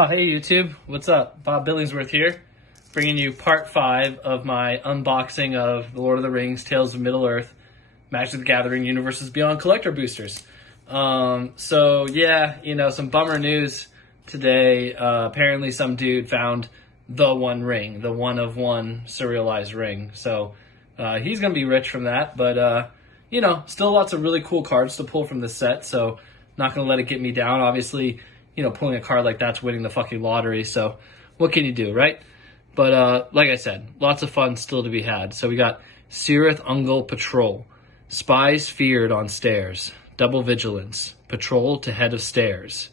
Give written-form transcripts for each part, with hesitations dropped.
Oh, hey YouTube, what's up? Bob Billingsworth here, bringing you part 5 of my unboxing of The Lord of the Rings, Tales of Middle-earth, Magic the Gathering Universes Beyond collector boosters. So yeah, some bummer news today. Apparently some dude found the one ring, the one of one serialized ring. So he's going to be rich from that, but still lots of really cool cards to pull from this set, so not going to let it get me down. Obviously, pulling a card like that's winning the fucking lottery, so what can you do, right? But like I said, lots of fun still to be had. So we got Cirith Ungol Patrol, Spies Feared on Stairs, Double Vigilance, Patrol to Head of Stairs.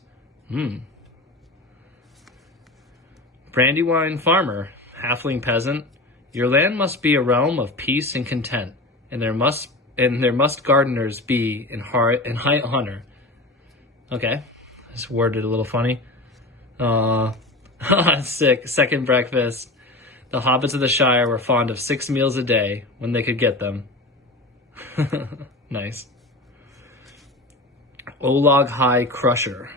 Brandywine Farmer, Halfling Peasant, your land must be a realm of peace and content, and there must gardeners be in high honor. Okay. Just worded a little funny. Sick. Second breakfast. The hobbits of the Shire were fond of 6 meals a day when they could get them. Nice. Olag High Crusher.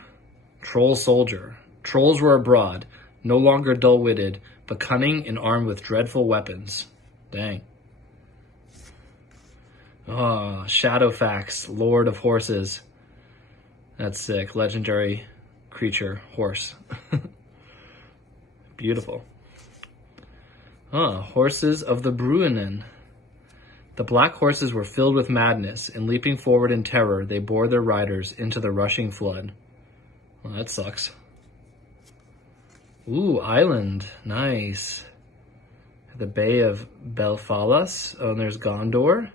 Troll Soldier. Trolls were abroad, no longer dull-witted, but cunning and armed with dreadful weapons. Dang. Shadowfax, Lord of Horses. That's sick. Legendary creature, horse. Beautiful. Horses of the Bruinen. The black horses were filled with madness, and leaping forward in terror, they bore their riders into the rushing flood. Well, that sucks. Ooh, island. Nice. The Bay of Belfalas. Oh, and there's Gondor.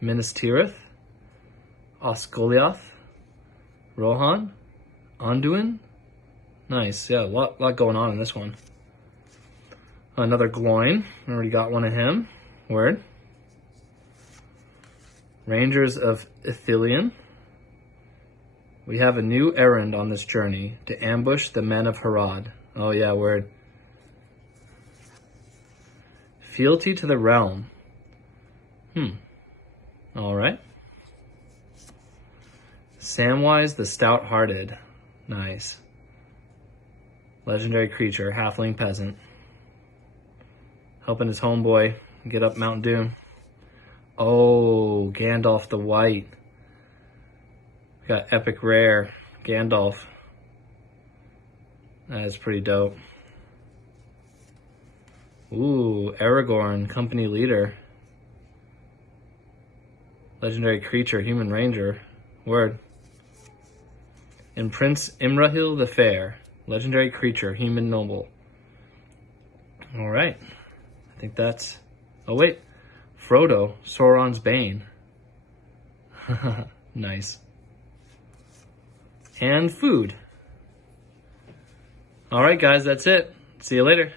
Minas Tirith. Osgiliath. Rohan, Anduin, nice. Yeah, a lot going on in this one. Another Gloin, already got one of him. Word. Rangers of Ithilien. We have a new errand on this journey, to ambush the men of Harad. Oh yeah, word. Fealty to the realm. All right. Samwise the Stout-Hearted. Nice. Legendary creature, halfling peasant. Helping his homeboy get up Mount Doom. Oh, Gandalf the White. Got epic rare, Gandalf. That is pretty dope. Ooh, Aragorn, company leader. Legendary creature, human ranger. Word. And Prince Imrahil the Fair, legendary creature, human noble. All right. I think that's... Oh, wait. Frodo, Sauron's Bane. Nice. And food. All right, guys, that's it. See you later.